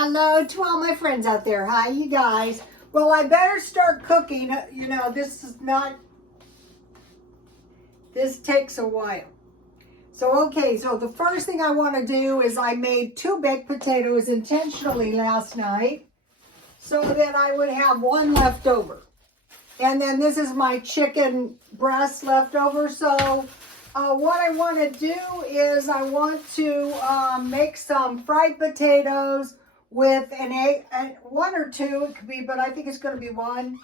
Hello to all my friends out there. Hi, you guys. Well, I better start cooking. You know, this takes a while. So the first thing I want to do is I made 2 baked potatoes intentionally last night so that I would have 1 left over. And then this is my chicken breast left over. So what I want to do is I want to make some fried potatoes with an egg, 1 or 2 it could be, but I think it's going to be 1.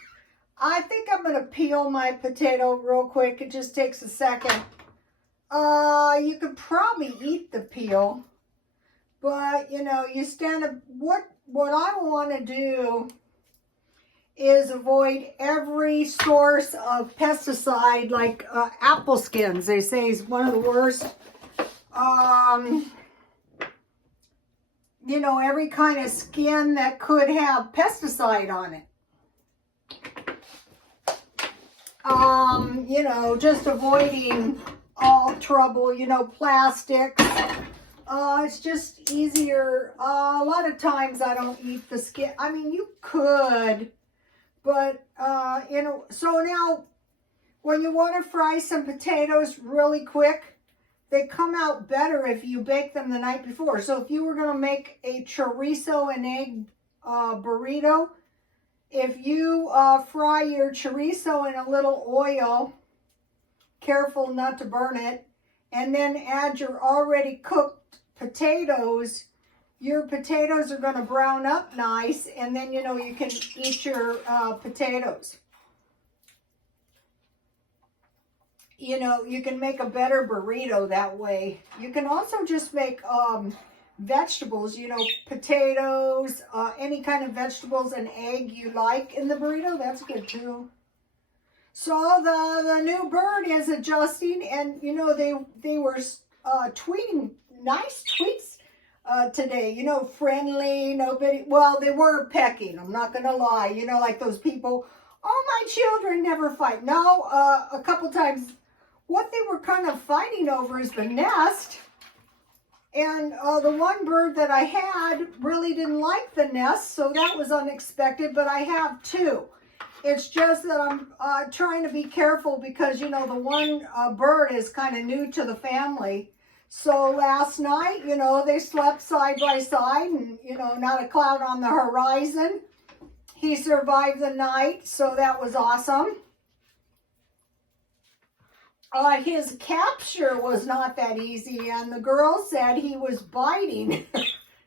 I think I'm going to peel my potato real quick. It just takes a second. You could probably eat the peel, but you know, what I want to do is avoid every source of pesticide, like apple skins. They say is one of the worst. You know, every kind of skin that could have pesticide on it. You know, just avoiding all trouble, you know, plastics. It's just easier. A lot of times I don't eat the skin. I mean, you could, but, you know, so now when you want to fry some potatoes really quick, they come out better if you bake them the night before. So if you were going to make a chorizo and egg burrito, if you fry your chorizo in a little oil, careful not to burn it, and then add your already cooked potatoes, your potatoes are going to brown up nice, and then, you know, you can eat your potatoes. You know, you can make a better burrito that way. You can also just make vegetables, you know, potatoes, any kind of vegetables, and egg you like in the burrito. That's good too. So the new bird is adjusting, and you know, they were tweeting nice tweets today, you know, friendly, nobody, well, they were pecking, I'm not gonna lie, you know, like those people, oh, my children never fight. No, a couple times. What they were kind of fighting over is the nest. And the one bird that I had really didn't like the nest, so that was unexpected, but I have 2. It's just that I'm trying to be careful because, you know, the one bird is kind of new to the family. So last night, you know, they slept side by side and, you know, not a cloud on the horizon. He survived the night, so that was awesome. His capture was not that easy, and the girl said he was biting.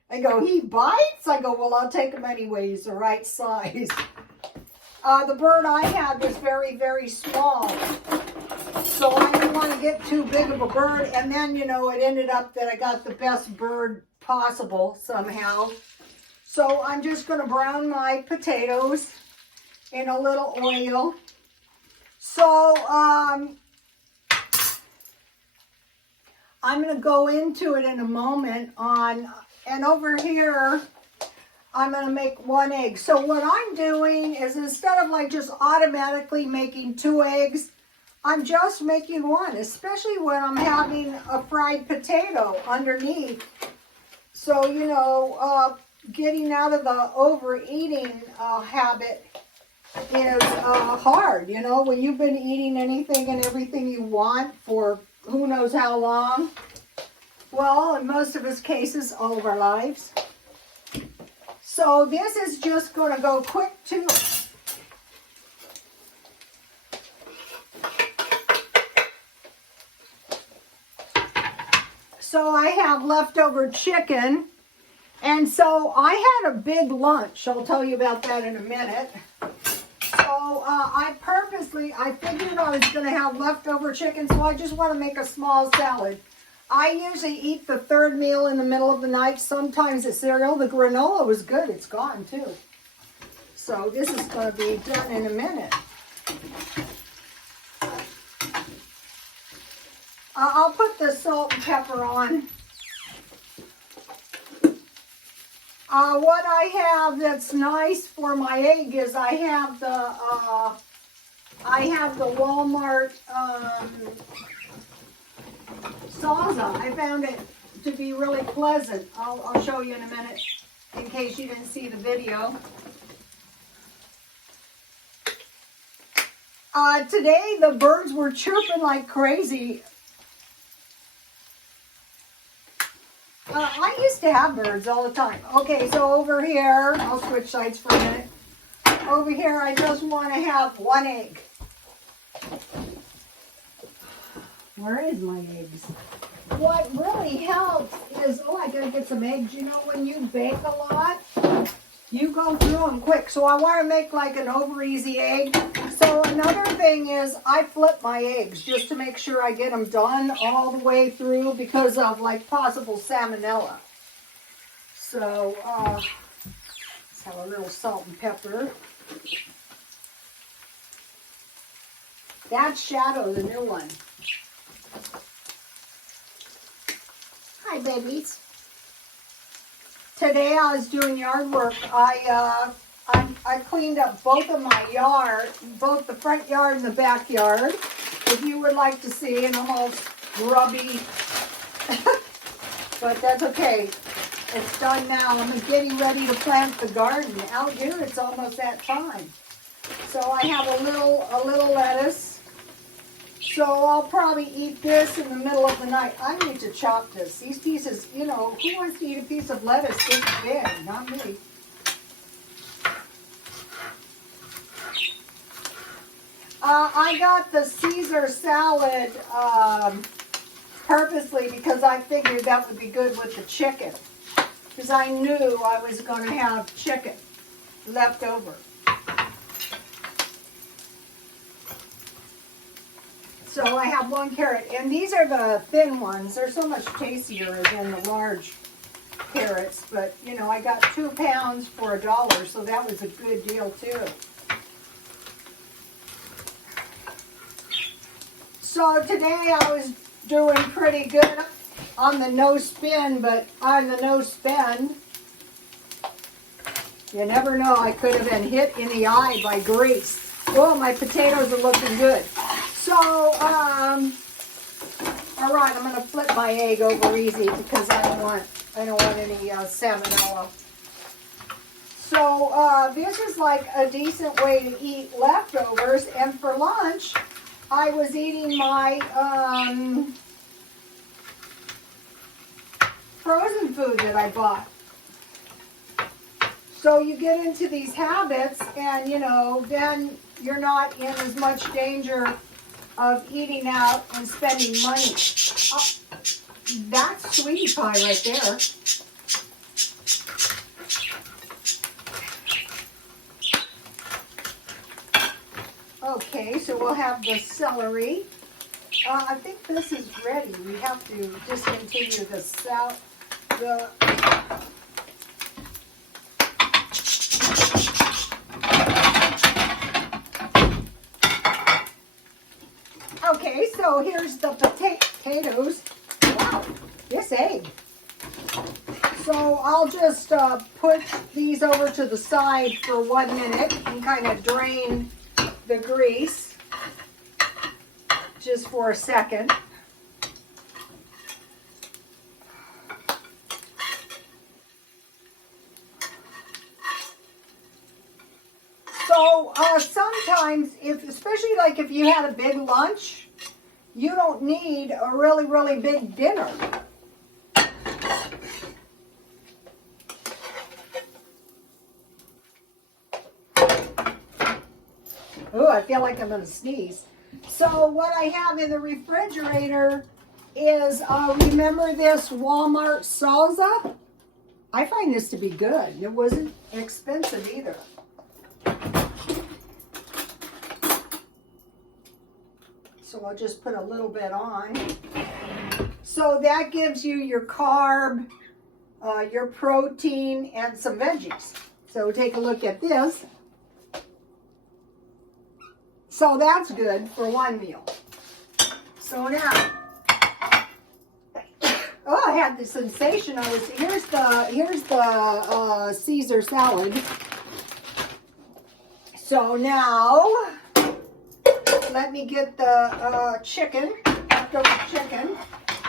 I go, he bites? I go, well, I'll take him anyway. He's the right size. The bird I had was very, very small, so I didn't want to get too big of a bird, and then, you know, it ended up that I got the best bird possible somehow. So I'm just going to brown my potatoes in a little oil. So, I'm going to go into it in a moment and over here, I'm going to make 1 egg. So what I'm doing is, instead of like just automatically making 2 eggs, I'm just making 1, especially when I'm having a fried potato underneath. So, you know, getting out of the overeating habit is hard, you know, when you've been eating anything and everything you want for who knows how long. Well, in most of us cases, all of our lives. So this is just going to go quick too. So I have leftover chicken. And so I had a big lunch. I'll tell you about that in a minute. So I figured I was going to have leftover chicken, so I just want to make a small salad. I usually eat the 3rd meal in the middle of the night. Sometimes it's cereal. The granola was good. It's gone too. So this is going to be done in a minute. I'll put the salt and pepper on. What I have that's nice for my egg is I have the Walmart salsa. I found it to be really pleasant. I'll show you in a minute in case case you didn't see the video. Today the birds were chirping like crazy. I used to have birds all the time. Okay, so over here, I'll switch sides for a minute. Over here, I just want to have one egg. Where is my eggs? What really helps is, oh, I gotta get some eggs. You know, when you bake a lot, you go through them quick. So I want to make like an over easy egg. So another thing is I flip my eggs just to make sure I get them done all the way through because of like possible salmonella. So let's have a little salt and pepper. That's Shadow, the new one. Hi, babies. Today I was doing yard work. I cleaned up both of my yard, both the front yard and the backyard. If you would like to see, and I'm all grubby, but that's okay. It's done now. I'm getting ready to plant the garden. Out here, it's almost that time. So I have a little lettuce. So I'll probably eat this in the middle of the night. I need to chop this. These pieces, you know, who wants to eat a piece of lettuce this big? Not me. I got the Caesar salad purposely because I figured that would be good with the chicken. Because I knew I was going to have chicken left over. So I have 1 carrot, and these are the thin ones. They're so much tastier than the large carrots, but you know, I got 2 pounds for $1, so that was a good deal too. So today I was doing pretty good on the no spin, but on the no spend, you never know, I could have been hit in the eye by grease. Oh, my potatoes are looking good. So, all right, I'm going to flip my egg over easy because I don't want any salmonella. So, this is like a decent way to eat leftovers. And for lunch, I was eating my frozen food that I bought. So you get into these habits, and you know, then you're not in as much danger of eating out and spending money. Oh, that's sweetie pie right there. Okay, so we'll have the celery. I think this is ready. We have to discontinue the Okay, so here's the potatoes. Wow, this egg. So I'll just put these over to the side for 1 minute and kind of drain the grease just for a second. So sometimes, especially like if you had a big lunch, you don't need a really, really big dinner. Oh, I feel like I'm going to sneeze. So what I have in the refrigerator is, remember this Walmart salsa? I find this to be good. It wasn't expensive either. So I'll just put a little bit on. So that gives you your carb, your protein, and some veggies. So take a look at this. So that's good for one meal. So now, oh, I had the sensation. Here's the Caesar salad. So now, let me get the chicken, leftover chicken.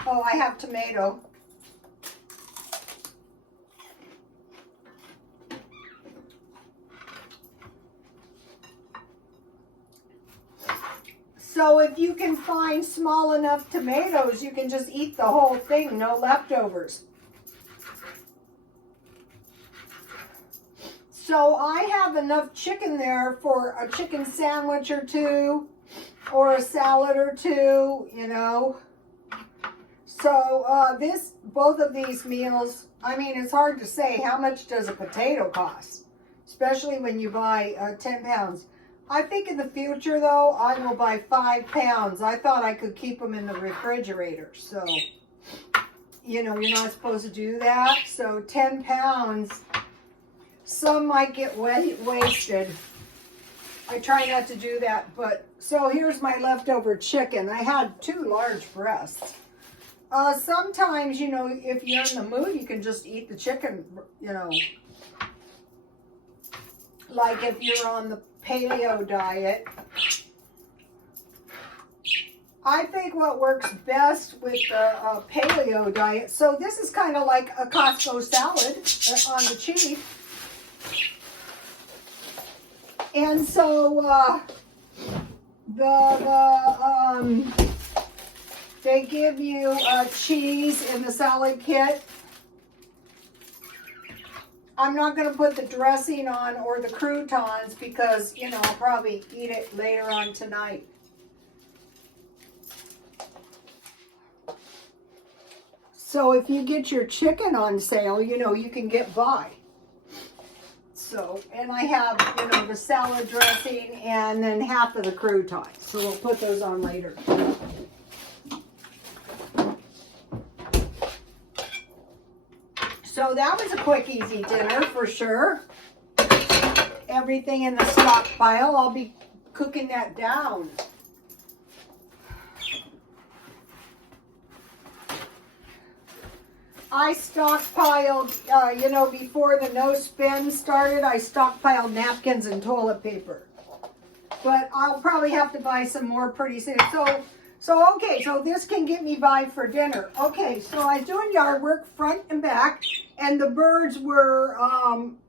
Oh, I have tomato. So if you can find small enough tomatoes, you can just eat the whole thing, no leftovers. So I have enough chicken there for a chicken sandwich or two, or a salad or two, you know. So both of these meals, I mean, it's hard to say how much does a potato cost, especially when you buy 10 pounds. I think in the future, though, I will buy 5 pounds. I thought I could keep them in the refrigerator. So, you know, you're not supposed to do that. So 10 pounds, some might get wasted. I try not to do that. But so here's my leftover chicken. I had 2 large breasts. Sometimes, you know, if you're in the mood, you can just eat the chicken, you know. Like if you're on the paleo diet. I think what works best with the paleo diet, so this is kind of like a Costco salad on the cheap. And so they give you cheese in the salad kit. I'm not going to put the dressing on or the croutons because, you know, I'll probably eat it later on tonight. So if you get your chicken on sale, you know, you can get by. So, and I have, you know, the salad dressing and then half of the croutons. So we'll put those on later. So that was a quick, easy dinner for sure. Everything in the stockpile. I'll be cooking that down. I stockpiled, you know, before the no spend started, I stockpiled napkins and toilet paper. But I'll probably have to buy some more pretty soon. So okay, so this can get me by for dinner. Okay, so I was doing yard work front and back, and the birds were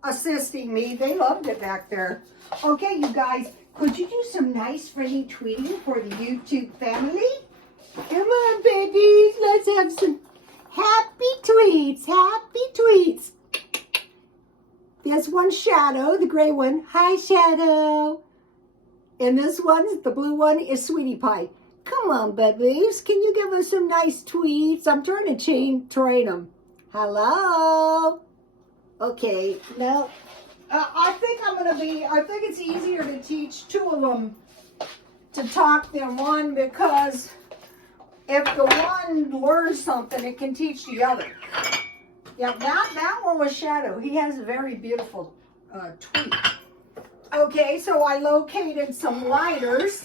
assisting me. They loved it back there. Okay, you guys, could you do some nice friendly tweeting for the YouTube family? Come on, babies, let's have some happy tweets, happy tweets. There's one Shadow, the gray one. Hi, Shadow. And this one, the blue one, is Sweetie Pie. Come on, babies. Can you give us some nice tweets? I'm trying to train them. Hello? Okay, now, I think it's easier to teach 2 of them to talk than one, because if the one learns something, it can teach the other. Yeah, that one was Shadow. He has a very beautiful tweet. Okay, so I located some lighters.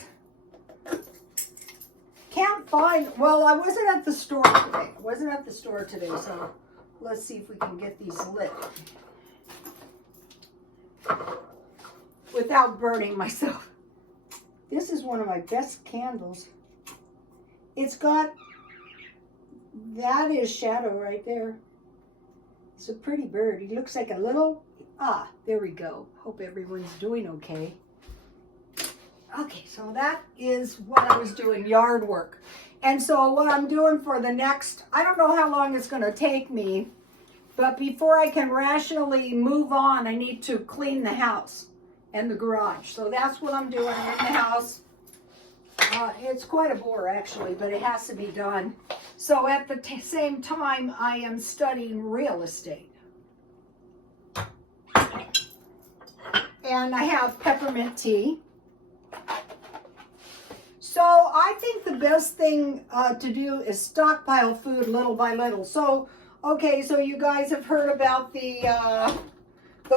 Can't find, well, I wasn't at the store today. So let's see if we can get these lit without burning myself. This is one of my best candles. It's got, that is Shadow right there. It's a pretty bird. He looks like a little, there we go. Hope everyone's doing okay. Okay, so that is what I was doing, yard work. And so what I'm doing for the next, I don't know how long it's going to take me, but before I can rationally move on, I need to clean the house and the garage. So that's what I'm doing in the house. It's quite a bore, actually, but it has to be done. So at the same time, I am studying real estate. And I have peppermint tea. So I think the best thing to do is stockpile food little by little. So, okay, so you guys have heard about the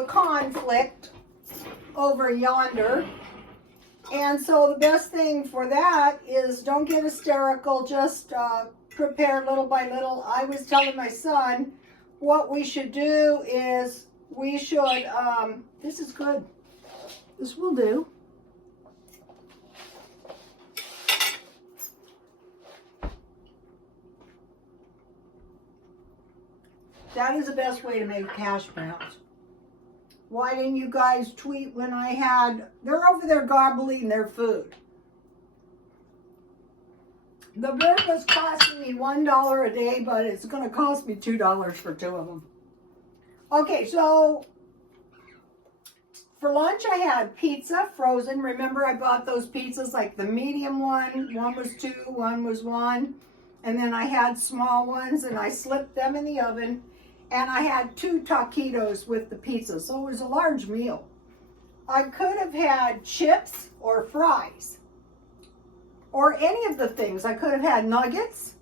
conflict over yonder. And so the best thing for that is don't get hysterical, just prepare little by little. I was telling my son what we should do is we should, this is good. This will do. That is the best way to make hash browns. Why didn't you guys tweet when I had, they're over there gobbling their food. The bird was costing me $1 a day, but it's going to cost me $2 for 2 of them. Okay, so for lunch I had pizza frozen. Remember I bought those pizzas, like the medium one. One was 2, one was 1. And then I had small ones and I slipped them in the oven. And I had 2 taquitos with the pizza. So it was a large meal. I could have had chips or fries. Or any of the things. I could have had nuggets.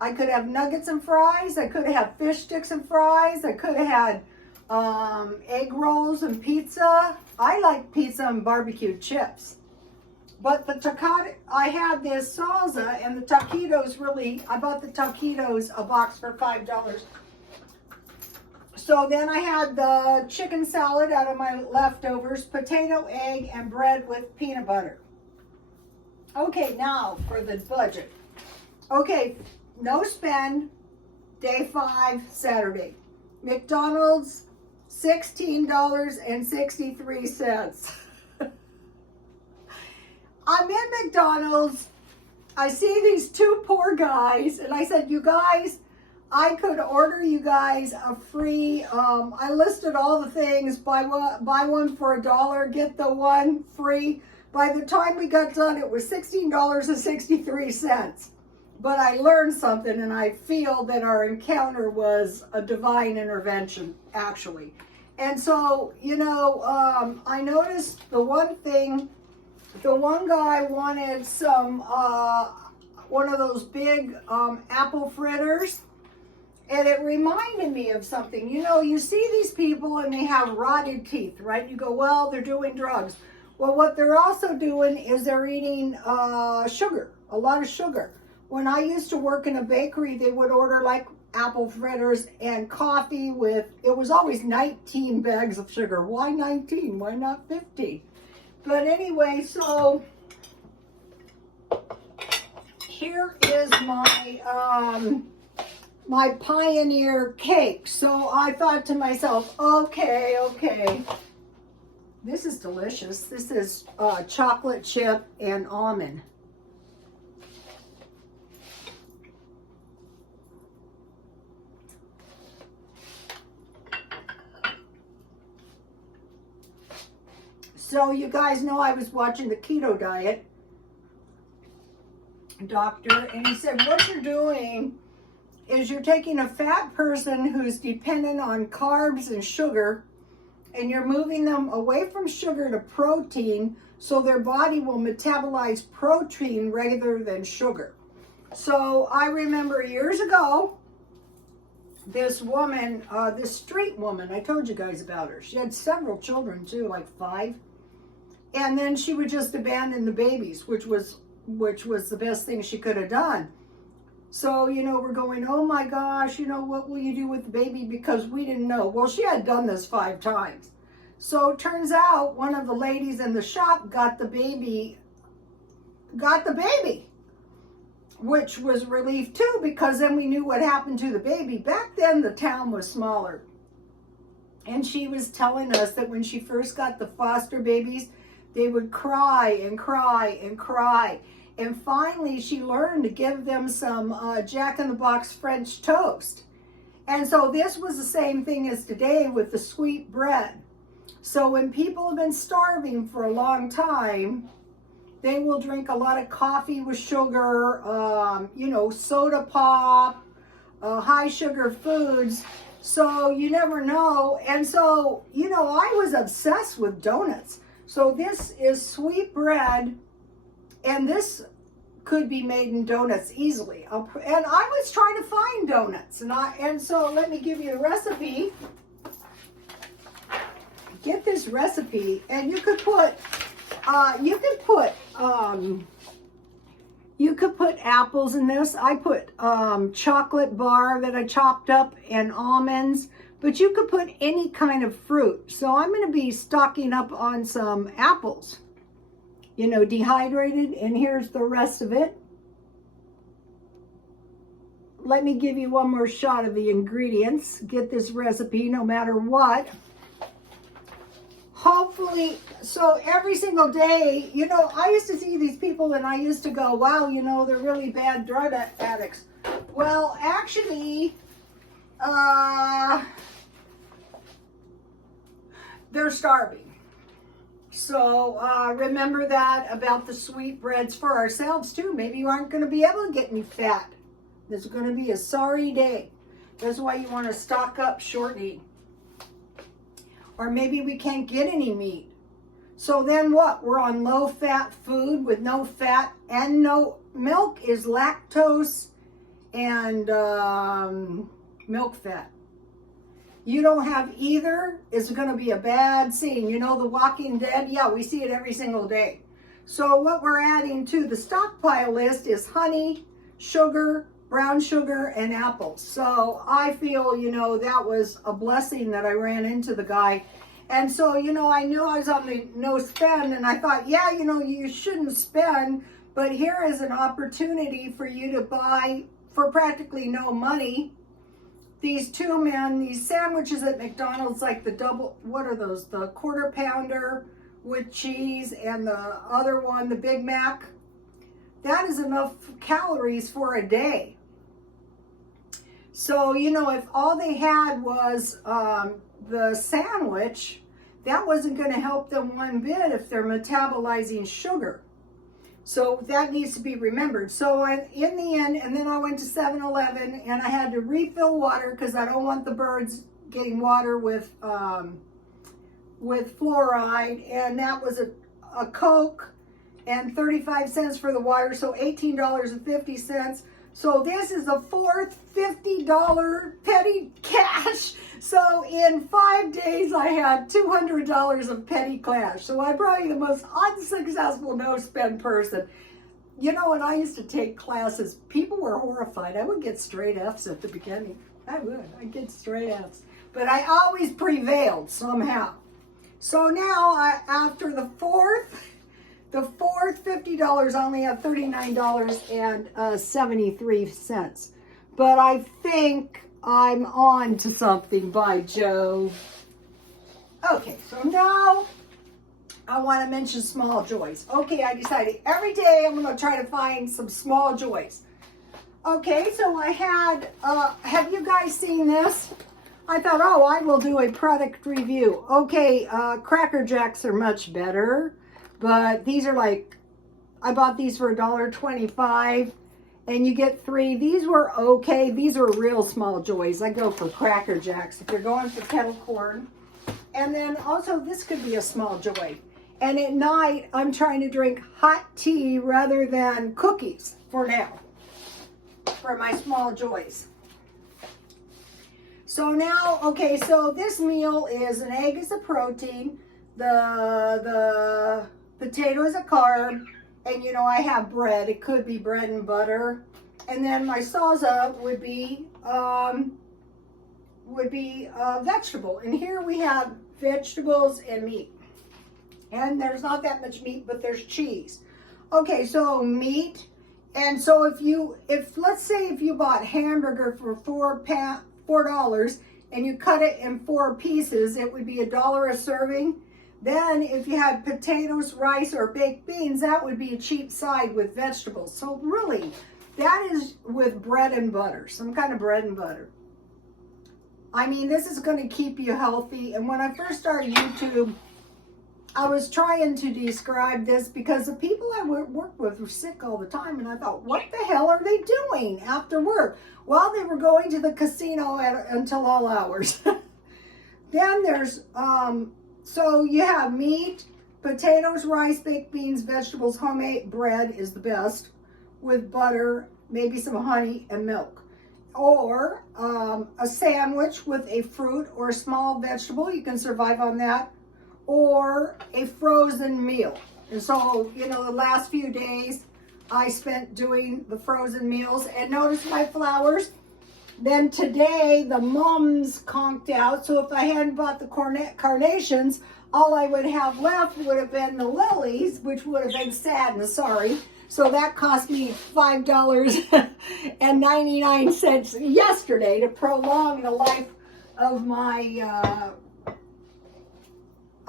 I could have nuggets and fries. I could have had fish sticks and fries. I could have had egg rolls and pizza. I like pizza and barbecued chips. But the taquito, I had this salsa, and the taquitos really, I bought the taquitos a box for $5. So then I had the chicken salad out of my leftovers, potato, egg, and bread with peanut butter. Okay, now for the budget. Okay, no spend, day 5, Saturday. McDonald's, $16.63. I'm in McDonald's. I see these 2 poor guys, and I said, you guys, I could order you guys a free, I listed all the things, buy one for $1, get the one free. By the time we got done, it was $16.63. But I learned something, and I feel that our encounter was a divine intervention, actually. And so, you know, I noticed the one thing, the one guy wanted some, one of those big apple fritters. And it reminded me of something. You know, you see these people and they have rotted teeth, right? You go, well, they're doing drugs. Well, what they're also doing is they're eating sugar, a lot of sugar. When I used to work in a bakery, they would order like apple fritters and coffee with, it was always 19 bags of sugar. Why 19? Why not 50? But anyway, so here is my my Pioneer cake. So I thought to myself, okay, this is delicious. This is chocolate chip and almond. So you guys know I was watching the keto diet doctor, and he said, what you're doing is you're taking a fat person who's dependent on carbs and sugar, and you're moving them away from sugar to protein so their body will metabolize protein rather than sugar. So I remember years ago, this woman, this street woman, I told you guys about her. She had several children too, like 5. And then she would just abandon the babies, which was the best thing she could have done. So, you know, we're going, oh my gosh, you know, what will you do with the baby? Because we didn't know. Well, she had done this 5 times. So it turns out one of the ladies in the shop got the baby, which was relief too, because then we knew what happened to the baby. Back then, the town was smaller. And she was telling us that when she first got the foster babies, they would cry and cry and cry. And finally, she learned to give them some Jack in the Box French toast. And so this was the same thing as today with the sweet bread. So when people have been starving for a long time, they will drink a lot of coffee with sugar, you know, soda pop, high sugar foods. So you never know. And so, you know, I was obsessed with donuts. So this is sweet bread, and this could be made in donuts easily. And I was trying to find donuts, and so let me give you the recipe. Get this recipe, and you could put apples in this. I put chocolate bar that I chopped up and almonds. But you could put any kind of fruit. So I'm going to be stocking up on some apples, you know, dehydrated. And here's the rest of it. Let me give you one more shot of the ingredients. Get this recipe no matter what. Whole hopefully, so every single day, you know, I used to see these people and I used to go, wow, you know, they're really bad drug addicts. Well, actually, they're starving. So remember that about the sweetbreads for ourselves too. Maybe you aren't going to be able to get any fat. This is going to be a sorry day. That's why you want to stock up shortly. Or maybe we can't get any meat. So then what? We're on low-fat food with no fat and no milk is lactose and milk fat. You don't have either, it's going to be a bad scene. You know, The Walking Dead? Yeah, we see it every single day. So what we're adding to the stockpile list is honey, sugar, brown sugar, and apples. So I feel, you know, that was a blessing that I ran into the guy. And so, you know, I knew I was on the no spend, and I thought, yeah, you know, you shouldn't spend, but here is an opportunity for you to buy for practically no money these these sandwiches at McDonald's, like the double, what are those? The quarter pounder with cheese and the other one, the Big Mac. That is enough calories for a day. So, you know, if all they had was the sandwich, that wasn't going to help them one bit if they're metabolizing sugar. So that needs to be remembered. So in the end, and then I went to 7-Eleven and I had to refill water because I don't want the birds getting water with fluoride. And that was a Coke and 35 cents for the water, so $18.50. So this is the fourth $50 petty cash. So in 5 days, I had $200 of petty cash. So I'm probably the most unsuccessful no-spend person. You know, when I used to take classes, people were horrified. I would get straight Fs at the beginning. I'd get straight Fs. But I always prevailed somehow. So now, after the fourth $50, I only have $39.73. But I think I'm on to something, by Jove. Okay, so now I want to mention small joys. Okay, I decided every day I'm going to try to find some small joys. Okay, so I had, have you guys seen this? I thought, oh, I will do a product review. Okay, Cracker Jacks are much better. But these are like, I bought these for $1.25 and you get 3. These were okay. These are real small joys. I go for Cracker Jacks if you're going for kettle corn. And then also this could be a small joy. And at night, I'm trying to drink hot tea rather than cookies for now, for my small joys. So now, okay, so this meal is an egg is a protein, the potato is a carb, and you know I have bread. It could be bread and butter, and then my salsa would be vegetable. And here we have vegetables and meat, and there's not that much meat, but there's cheese. Okay, so meat, and so if let's say if you bought hamburger for $4 and you cut it in 4 pieces, it would be $1 a serving. Then if you had potatoes, rice, or baked beans, that would be a cheap side with vegetables. So really, that is with bread and butter, some kind of bread and butter. I mean, this is going to keep you healthy. And when I first started YouTube, I was trying to describe this because the people I worked with were sick all the time. And I thought, what the hell are they doing after work? Well, they were going to the casino until all hours. Then there's... so you have meat, potatoes, rice, baked beans, vegetables, homemade bread is the best with butter, maybe some honey and milk. Or a sandwich with a fruit or a small vegetable. You can survive on that. Or a frozen meal. And so, you know, the last few days I spent doing the frozen meals. And notice my flowers. Then today, the mums conked out, so if I hadn't bought the carnations, all I would have left would have been the lilies, which would have been sad and sorry. So that cost me $5.99 yesterday to prolong the life of my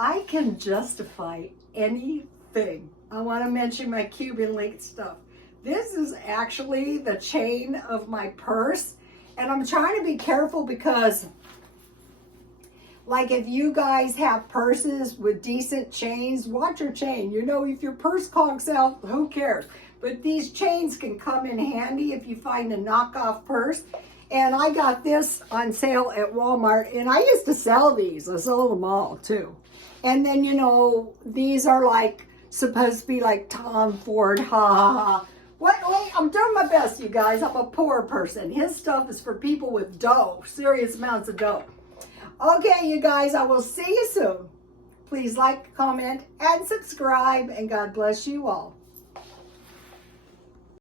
I can justify anything. I want to mention my Cuban link stuff. This is actually the chain of my purse. And I'm trying to be careful because, like, if you guys have purses with decent chains, watch your chain. You know, if your purse conks out, who cares? But these chains can come in handy if you find a knockoff purse. And I got this on sale at Walmart. And I used to sell these. I sold them all, too. And then, you know, these are like supposed to be like Tom Ford, ha ha ha. Wait, I'm doing my best, you guys. I'm a poor person. His stuff is for people with dough, serious amounts of dough. Okay, you guys, I will see you soon. Please like, comment, and subscribe, and God bless you all.